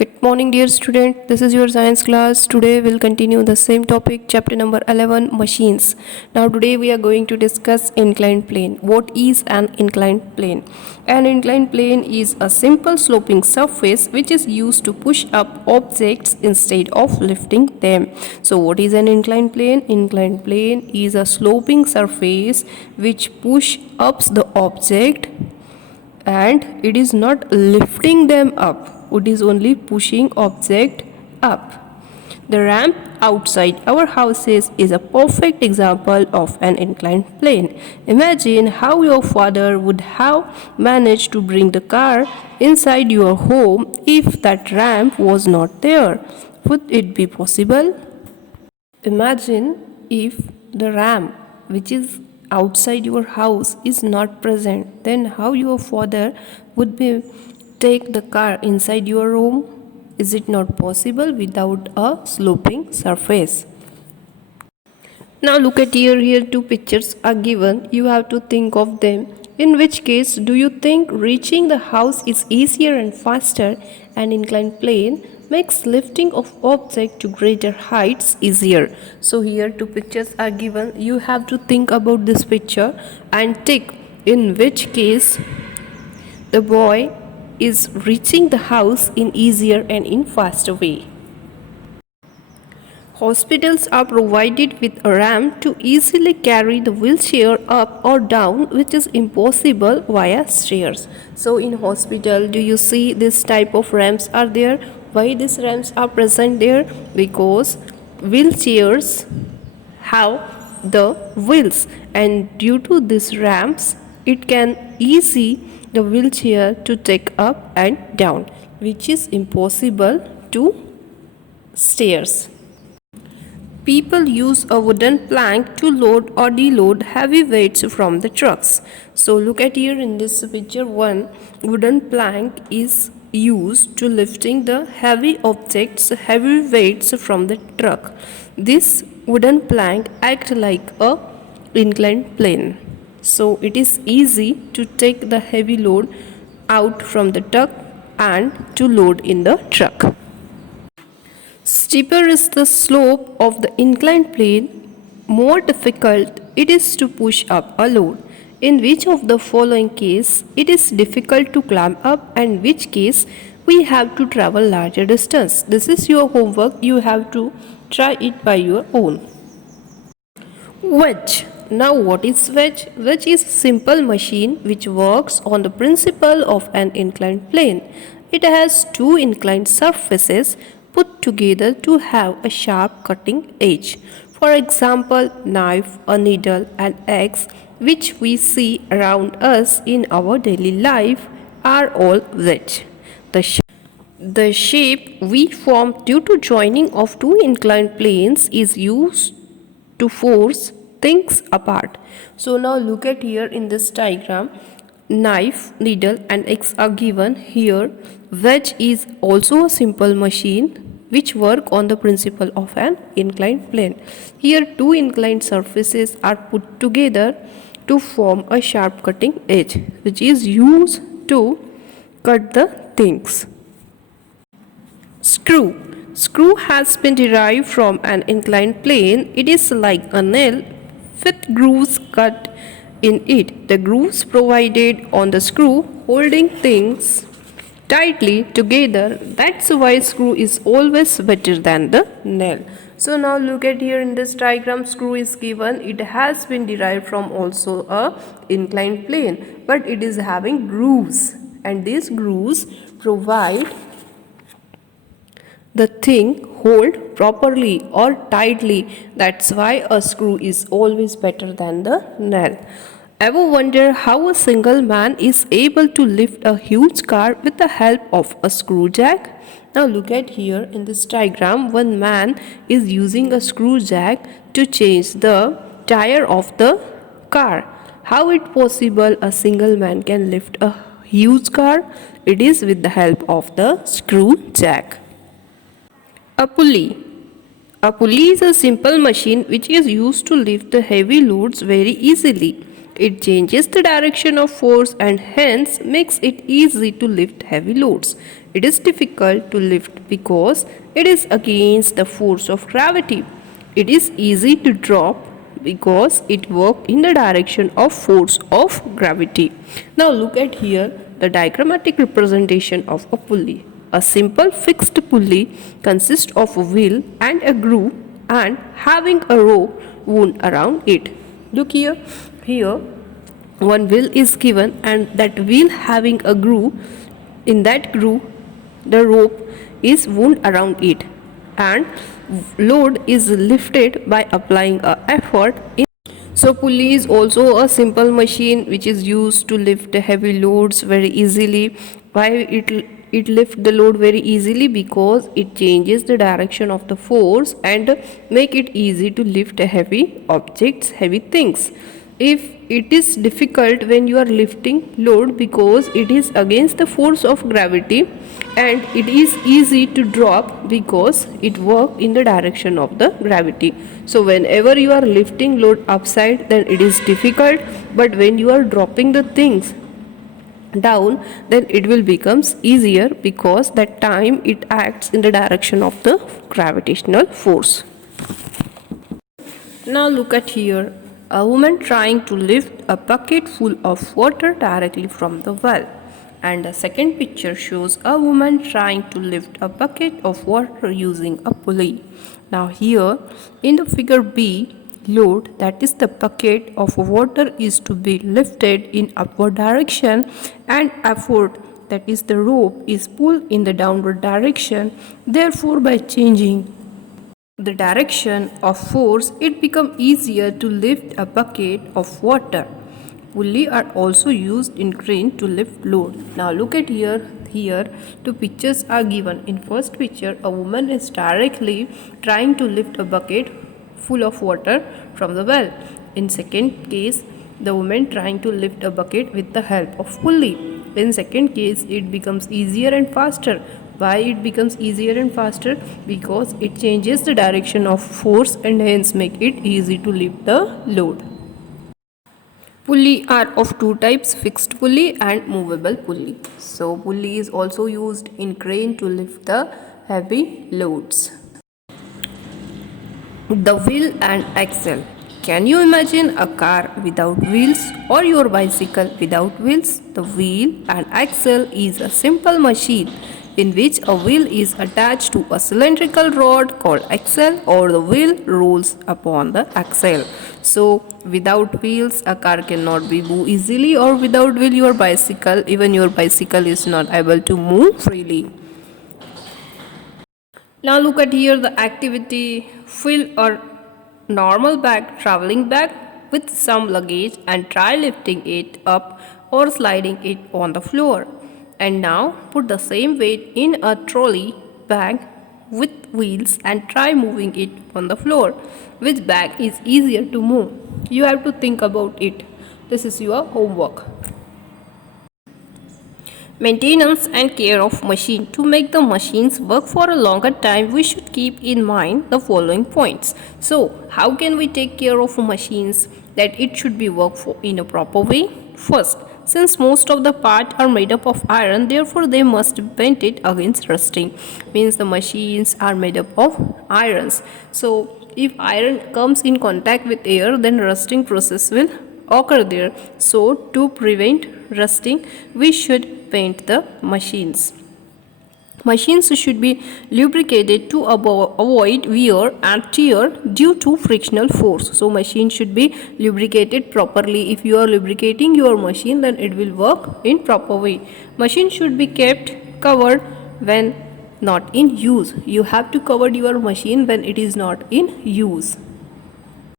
Good morning, dear student. This is your science class. Today we'll continue the same topic, chapter number 11, machines. Now, today we are going to discuss inclined plane. What is an inclined plane? An inclined plane is a simple sloping surface which is used to push up objects instead of lifting them. So, what is an inclined plane? Inclined plane is a sloping surface which push ups the object and it is not lifting them up, it is only pushing object up. The ramp outside our houses is a perfect example of an inclined plane. Imagine how your father would have managed to bring the car inside your home if that ramp was not there. Would it be possible? Imagine if the ramp which is outside your house is not present, then how your father would be take the car inside your home? Is it not possible without a sloping surface? Now look at here two pictures are given. You have to think of them. In which case do you think reaching the house is easier and faster? An inclined plane makes lifting of object to greater heights easier. So here two pictures are given. You have to think about this picture and tick in which case the boy is reaching the house in easier and in faster way. Hospitals are provided with a ramp to easily carry the wheelchair up or down, which is impossible via stairs. So in hospital, do you see this type of ramps are there? Why these ramps are present there? Because wheelchairs have the wheels, and due to these ramps, it can easy the wheelchair to take up and down, which is impossible to stairs. People use a wooden plank to load or deload heavy weights from the trucks. So look at here in this picture, one wooden plank is used to lifting the heavy objects, heavy weights from the truck. This wooden plank acts like a inclined plane. So it is easy to take the heavy load out from the truck and to load in the truck. Steeper is the slope of the inclined plane, more difficult it is to push up a load. In which of the following case it is difficult to climb up, and which case we have to travel larger distance? This is your homework. You have to try it by your own. Wedge. Now what is wedge? Wedge is a simple machine which works on the principle of an inclined plane. It has two inclined surfaces put together to have a sharp cutting edge. For example, knife, a needle, and axe, which we see around us in our daily life, are all wedge. The shape we form due to joining of two inclined planes is used to force things apart. So now look at here in this diagram, knife, needle and axe are given here. Wedge is also a simple machine which work on the principle of an inclined plane. Here two inclined surfaces are put together to form a sharp cutting edge which is used to cut the things. Screw. Screw has been derived from an inclined plane. It is like a nail with grooves cut in it. The grooves provided on the screw holding things tightly together. That's why screw is always better than the nail. So now look at here in this diagram, screw is given. It has been derived from also a inclined plane, but it is having grooves, and these grooves provide the thing hold properly or tightly. That's why a screw is always better than the nail. Ever wonder how a single man is able to lift a huge car with the help of a screw jack? Now look at here in this diagram, one man is using a screw jack to change the tire of the car. How it possible a single man can lift a huge car? It is with the help of the screw jack. A pulley. A pulley is a simple machine which is used to lift the heavy loads very easily. It changes the direction of force and hence makes it easy to lift heavy loads. It is difficult to lift because it is against the force of gravity. It is easy to drop because it works in the direction of force of gravity. Now look at here the diagrammatic representation of a pulley. A simple fixed pulley consists of a wheel and a groove and having a rope wound around it. Look here. Here one wheel is given and that wheel having a groove. In that groove the rope is wound around it and load is lifted by applying a effort. So pulley is also a simple machine which is used to lift heavy loads very easily. Why it lifts the load very easily? Because it changes the direction of the force and make it easy to lift heavy objects, heavy things. If it is difficult when you are lifting load because it is against the force of gravity, and it is easy to drop because it works in the direction of the gravity. So whenever you are lifting load upside, then it is difficult, but when you are dropping the things down, then it will becomes easier because that time it acts in the direction of the gravitational force. Now look at here, a woman trying to lift a bucket full of water directly from the well. And the second picture shows a woman trying to lift a bucket of water using a pulley. Now here in the figure B, load, that is the bucket of water, is to be lifted in upward direction and effort, that is the rope, is pulled in the downward direction. Therefore by changing the direction of force, it becomes easier to lift a bucket of water. Pulley are also used in crane to lift load. Now look at here. Here two pictures are given. In first picture, a woman is directly trying to lift a bucket full of water from the well. In second case, the woman trying to lift a bucket with the help of pulley. In second case, it becomes easier and faster. Why it becomes easier and faster? Because it changes the direction of force and hence make it easy to lift the load. Pulley are of two types, fixed pulley and movable pulley. So pulley is also used in crane to lift the heavy loads. The wheel and axle. Can you imagine a car without wheels or your bicycle without wheels? The wheel and axle is a simple machine in which a wheel is attached to a cylindrical rod called axle, or the wheel rolls upon the axle. So without wheels a car cannot be move easily, or without wheel your bicycle, even your bicycle is not able to move freely. Now look at here the activity. Fill a normal bag, traveling bag, with some luggage and try lifting it up or sliding it on the floor. And now put the same weight in a trolley bag with wheels and try moving it on the floor. Which bag is easier to move? You have to think about it. This is your homework. Maintenance and care of machine. To make the machines work for a longer time, we should keep in mind the following points. So how can we take care of machines? That it should be worked for in a proper way. First, since most of the parts are made up of iron, therefore they must be painted against rusting. Means the machines are made up of irons. So if iron comes in contact with air, then rusting process will occur there. So to prevent rusting, we should paint the machines. Machines should be lubricated to avoid wear and tear due to frictional force. So machine should be lubricated properly. If you are lubricating your machine, then it will work in proper way. Machine should be kept covered when not in use. You have to cover your machine when it is not in use.